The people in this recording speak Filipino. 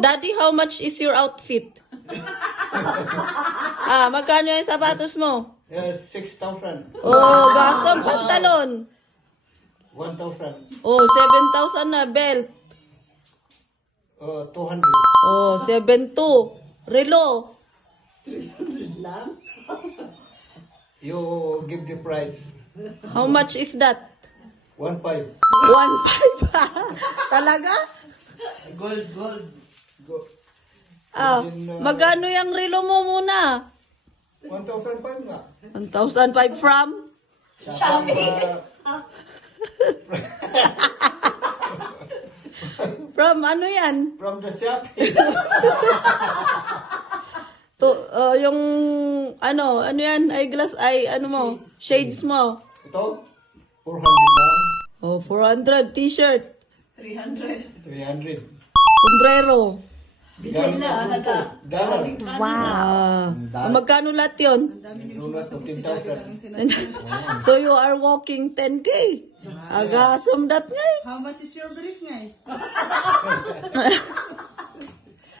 Daddy, how much is your outfit? Magkano yung sapatos mo? Yes, 6,000. Oh, gasong pantalon. 1,000. Oh, 7,000 na belt. 200. Oh, 7,200. Relo. You give the price. How much is that? 1,500. 1,500. Talaga? Gold. Magkano yung relo mo muna? 1,500 nga. 1,500 from? From ano yan? From the shop. Yung ano yan? Eyeglass, ano mo? Shades mo? Ito, 400 lang. Oh, 400. T-shirt. 300. Sombrero. Galing Galang. Wow. Magkano lahat yun? Doon na 15,000. So you are walking 10K. Agasam that ngay. How much is your brief, ngay?